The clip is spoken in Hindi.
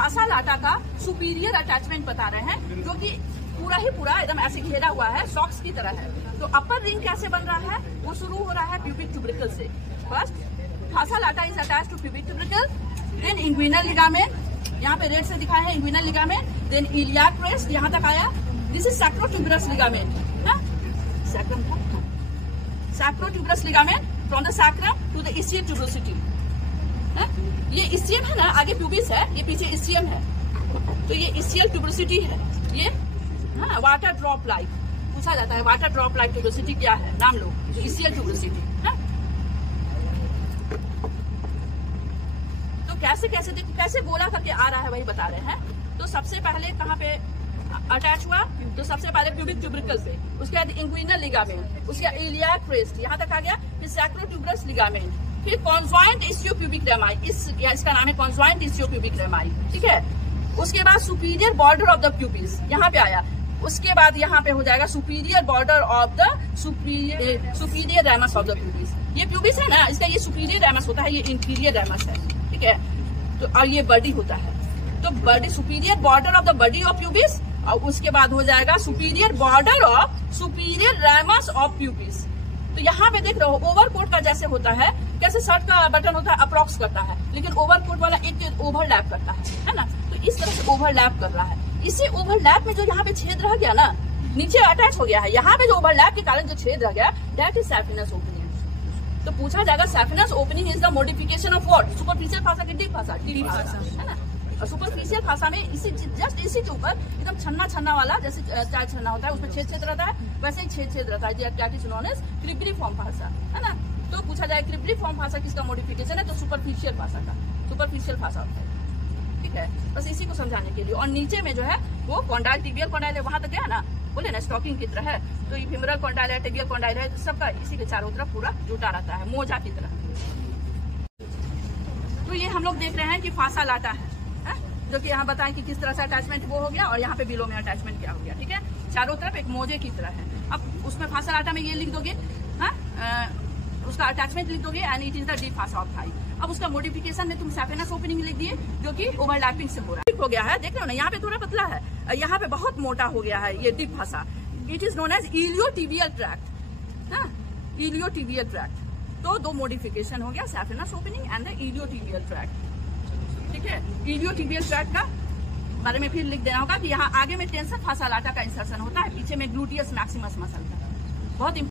फासा लाटा का सुपीरियर अटैचमेंट बता रहे हैं, जो कि पूरा ही पूरा एकदम ऐसे घेरा हुआ है, सॉक्स की तरह है। तो अपर रिंग कैसे बन रहा है, वो शुरू हो रहा है प्यूबिक ट्यूबरिकल से। First fascia lata is attached to pubic tubercle, then inguinal ligament, यहाँ पे रेड से दिखाया है inguinal ligament, then iliac crest यहाँ तक आया, this is sacrotuberous ligament, sacrotuberous ligament from the sacrum to the ischial tuberosity. ये इस्चियम है ना, आगे प्यूबिस है, ये पीछे इस्चियम है, तो ये इस्चियल ट्यूबरोसिटी है। ये वाटर ड्रॉप लाइक पूछा जाता है, वाटर ड्रॉप लाइक ट्यूबरोसिटी क्या है, नाम लो, इस्चियल ट्यूबरोसिटी। तो कैसे गोला करके आ रहा है वही बता रहे हैं। तो सबसे पहले कहाँ पे अटैच हुआ, तो सबसे पहले प्यूबिक ट्यूबरिकल पे, उसके बाद इंग्विनल लिगामेंट, उसके बाद इलियाक क्रेस्ट यहाँ तक आ गया, फिर सैक्रोट्यूबरस लिगामेंट, फिर कॉन्जॉइंट इस्चियोप्यूबिक रेमाई, इसका नाम है कॉन्जॉइंट इस्चियोप्यूबिक रेमाई, ठीक है। उसके बाद superior border of the pubis यहाँ पे आया, उसके बाद यहाँ पे हो जाएगा superior border of the superior ramus of the pubis. ये प्यूबिस है ना, इसका ये सुपीरियर रेमस होता है, ये इंफीरियर रेमस है, ठीक है। तो और ये बॉडी होता है, तो body superior border of the body of pubis, और उसके बाद हो जाएगा superior border of superior ramus of pubis. तो यहाँ पे देख रहे हो ओवरकोट का जैसे होता है, कैसे शर्ट का बटन होता है अप्रॉक्स करता है, लेकिन ओवरकोट वाला एक ओवरलैप करता है ना, तो इस तरह से ओवरलैप कर रहा है। इसी ओवरलैप में जो यहाँ पे छेद रह गया ना, नीचे अटैच हो गया है, यहाँ पे जो ओवरलैप के कारण जो छेद रह गया, दैट इज सैफिनस ओपनिंग। तो पूछा जाएगा saphenous opening is the modification of what, superficial fossa की डीप फासा, है ना। और सुपरफिशियल फासा में इसी के ऊपर एकदम छन्ना वाला, जैसे चाय छन्ना होता है उसमें छेद रहता है, वैसे ही छेद रहता है, that is known as cribriform fossa, है ना। तो पूछा जाए क्रिब्रिफॉर्म फासा किसका मॉडिफिकेशन है, तो सुपरफिशियल फासा का, सुपरफिशियल फासा होता है, ठीक है। बस इसी को समझाने के लिए। और नीचे में जो है वो कॉन्डाइल टिबियल कॉन्डाइल है, वहां तक गया ना, बोले ना स्टॉकिंग की तरह है, तो ये फिमरल कॉन्डाइल है, टिबियल कॉन्डाइल है, सबका इसी के चारों तरफ पूरा जुटा रहता है, मोजा की तरह। तो ये हम लोग देख रहे हैं कि फासा लाटा है, जो कि यहाँ बताएं कि किस तरह से अटैचमेंट वो हो गया, और यहाँ पे बिलो में अटैचमेंट क्या हो गया, ठीक है। चारों तरफ एक मोजे की तरह है। अब उसमें फासा लाटा में ये लिख दोगे, उसका अटैचमेंट लिख दोगे, and it is the deep fossa of thigh. अब उसका मॉडिफिकेशन में तुम सैफिनस ओपनिंग लिख दिए, जो कि ओवरलैपिंग से हो रहा है, देख रहे हो ना, यहाँ पे थोड़ा पतला है, यहाँ पे बहुत मोटा हो गया है ये deep fossa. It is known as iliotibial tract, iliotibial tract. तो दो मॉडिफिकेशन हो गया, saphenous opening and the iliotibial tract, ठीक है। इलियोटिबियल ट्रैक्ट का बारे में फिर लिख देना होगा कि यहाँ आगे में टेंसर फासा लाटा का इंसर्शन होता है, पीछे में ग्लूटियस मैक्सिमस मसल का, बहुत